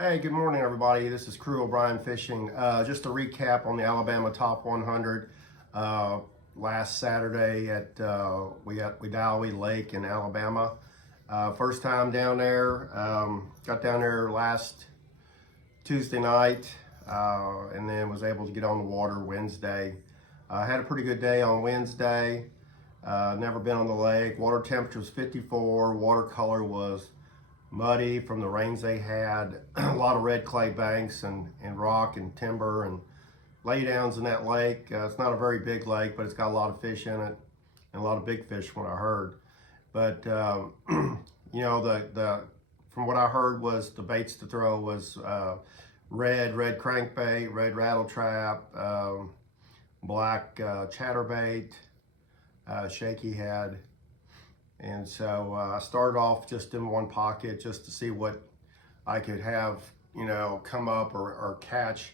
Hey, good morning, everybody. This is Crew O'Brien Fishing. Just a recap on the Alabama Top 100. Last Saturday at Wedowee Lake in Alabama. First time down there. Got down there last Tuesday night, and then was able to get on the water Wednesday. Had a pretty good day on Wednesday. Never been on the lake. Water temperature was 54. Water color was muddy from the rains they had. A lot of red clay banks and rock and timber and laydowns in that lake. It's not a very big lake, but it's got a lot of fish in it and a lot of big fish from what I heard. But you know, the from what I heard was the baits to throw was red crankbait, red rattle trap, black chatterbait, shaky head. And so I started off just in one pocket just to see what I could have, you know, come up or catch,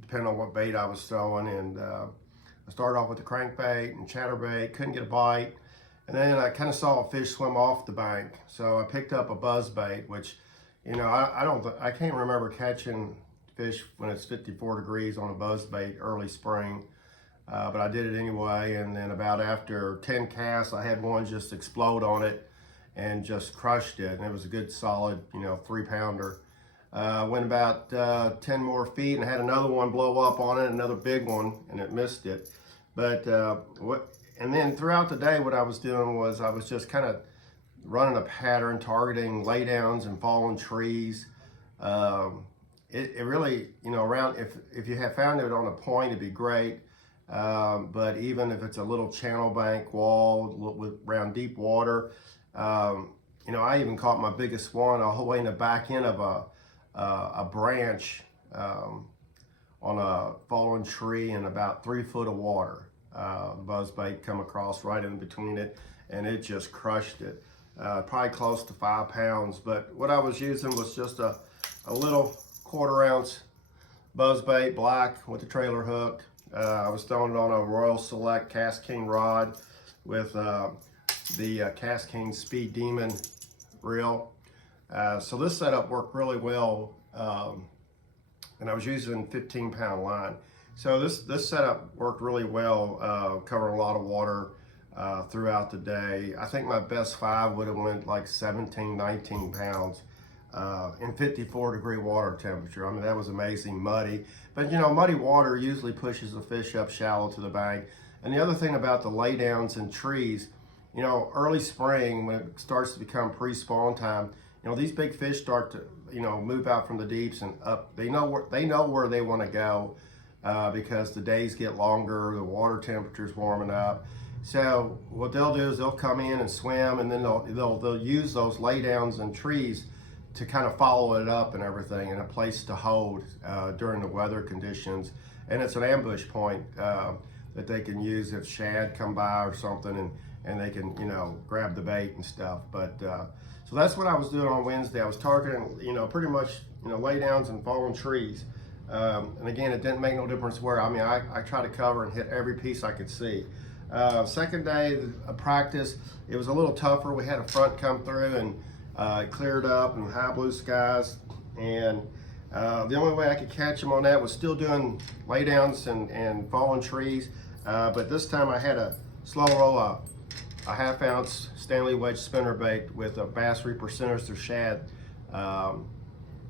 depending on what bait I was throwing. And I started off with the crankbait and chatterbait, couldn't get a bite. And then I kind of saw a fish swim off the bank. So I picked up a buzzbait, which, you know, I can't remember catching fish when it's 54 degrees on a buzzbait early spring. But I did it anyway, and then about after 10 casts, I had one just explode on it and just crushed it. And it was a good solid, you know, 3-pounder. Went about 10 more feet and had another one blow up on it, another big one, and it missed it. But and then throughout the day, what I was doing was I was just kind of running a pattern, targeting laydowns and fallen trees. It really, you know, around if you have found it on a point, it'd be great. But even if it's a little channel bank wall around deep water, you know, I even caught my biggest one all the way in the back end of a branch on a fallen tree in about 3 foot of water. Buzzbait come across right in between it, and it just crushed it. Probably close to 5 pounds. But what I was using was just a little 1/4 ounce buzzbait, black with a trailer hook. I was throwing it on a Royal Select Cast King rod with the Cast King Speed Demon reel. So this setup worked really well, and I was using 15-pound line. So this setup worked really well, covering a lot of water throughout the day. I think my best 5 would have went like 17, 19 pounds. In 54-degree water temperature. I mean, that was amazing, muddy. But you know, muddy water usually pushes the fish up shallow to the bank. And the other thing about the laydowns and trees, you know, early spring, when it starts to become pre-spawn time, you know, these big fish start to, you know, move out from the deeps and up. They know where they want to go because the days get longer, the water temperature's warming up. So what they'll do is they'll come in and swim, and then they'll use those laydowns and trees to kind of follow it up and everything, and a place to hold during the weather conditions. And it's an ambush point that they can use if shad come by or something, and they can, you know, grab the bait and stuff. But so that's what I was doing on Wednesday. I was targeting, you know, pretty much, you know, laydowns and fallen trees. And again, it didn't make no difference where. I mean, I try to cover and hit every piece I could see. Second day of practice, it was a little tougher. We had a front come through, and it cleared up and high blue skies, and the only way I could catch them on that was still doing laydowns and fallen trees, but this time I had a slow roll a 1/2 ounce Stanley wedge spinnerbait with a Bass Reaper Sinister shad,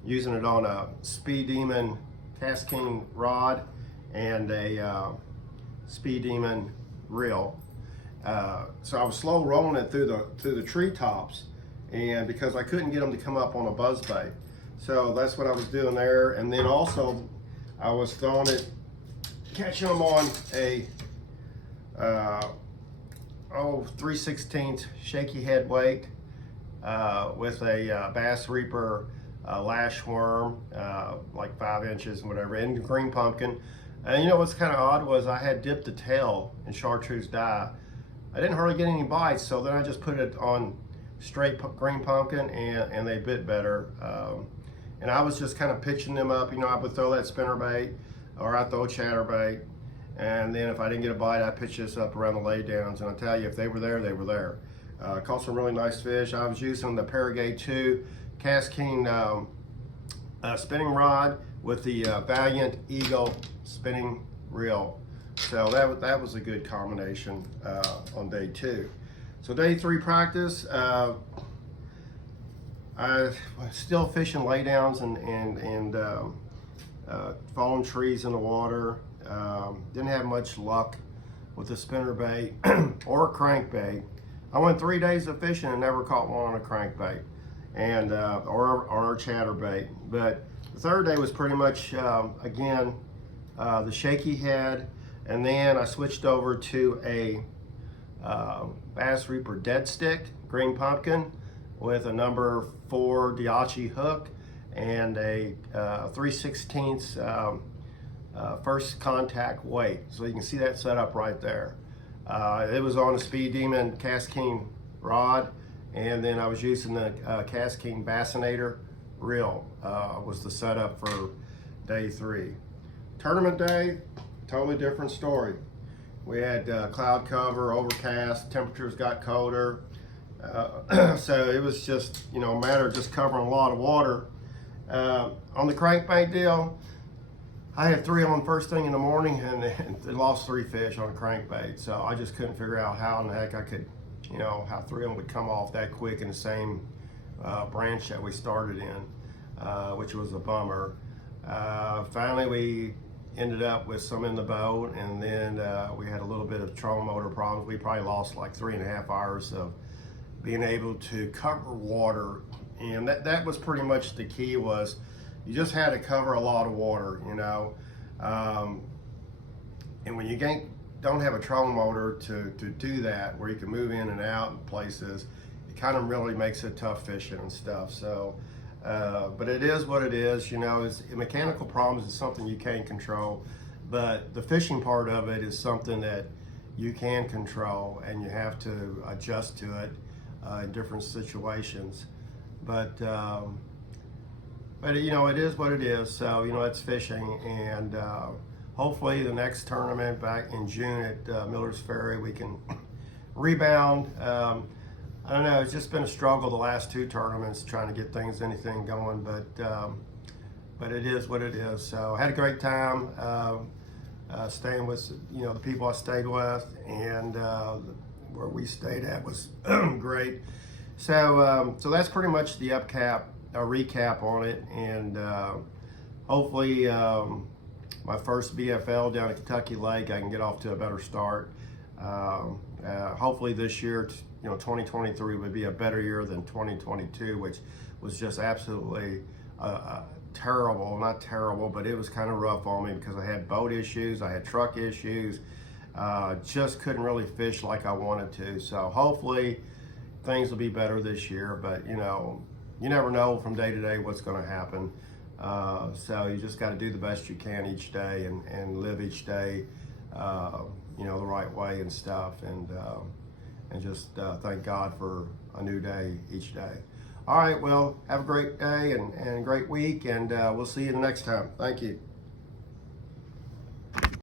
using it on a Speed Demon Cast King rod and a Speed Demon reel. So I was slow rolling it through the treetops, and because I couldn't get them to come up on a buzzbait. So that's what I was doing there. And then also I was throwing it, catching them on a 3/16 shaky head weight with a Bass Reaper lash worm, like 5 inches and whatever, and green pumpkin. And you know what's kind of odd was I had dipped the tail in chartreuse dye. I didn't hardly get any bites, so then I just put it on straight green pumpkin, and they bit better. And I was just kind of pitching them up. You know, I would throw that spinnerbait, or I'd throw a chatterbait, and then if I didn't get a bite, I'd pitch this up around the laydowns. And I tell you, if they were there, they were there. Caught some really nice fish. I was using the Paragay 2 Cast King spinning rod with the Valiant Eagle spinning reel. So that was a good combination on day 2. So day 3 practice, I was still fishing laydowns and falling trees in the water. Didn't have much luck with the spinner bait or crankbait. I went 3 days of fishing and never caught one on a crankbait and or a chatterbait. But the 3rd day was pretty much again the shaky head, and then I switched over to a Bass Reaper dead stick, green pumpkin, with a number 4 Diachi hook and a 3/16 first contact weight. So you can see that set up right there. It was on a Speed Demon Cast King rod, and then I was using the Cast King Bassinator reel was the setup for day 3. Tournament day, totally different story. We had cloud cover, overcast, temperatures got colder. So it was just, a matter of just covering a lot of water. On the crankbait deal, I had 3 on first thing in the morning and lost 3 fish on a crankbait. So I just couldn't figure out how in the heck I could, how 3 of them would come off that quick in the same branch that we started in, which was a bummer. Finally, we ended up with some in the boat, and then we had a little bit of trolling motor problems. We probably lost like 3.5 hours of being able to cover water, and that was pretty much the key. Was you just had to cover a lot of water, and when you don't have a trolling motor to do that, where you can move in and out in places, it kind of really makes it tough fishing and stuff. So but it is what it is. Mechanical problems is something you can't control, but the fishing part of it is something that you can control, and you have to adjust to it in different situations. But it is what it is. So it's fishing, and hopefully the next tournament back in June at Miller's Ferry we can rebound. I don't know, it's just been a struggle the last 2 tournaments trying to get anything going, but it is what it is. So I had a great time staying with the people I stayed with, and where we stayed at was great. So that's pretty much the recap on it, and hopefully my first BFL down at Kentucky Lake, I can get off to a better start. Hopefully this year, 2023 would be a better year than 2022, which was just absolutely terrible. Not terrible, but it was kind of rough on me because I had boat issues, I had truck issues, just couldn't really fish like I wanted to. So hopefully things will be better this year, but you never know from day to day what's going to happen. So you just got to do the best you can each day and live each day the right way and stuff, and just thank God for a new day each day. All right, well, have a great day and great week, and we'll see you the next time. Thank you.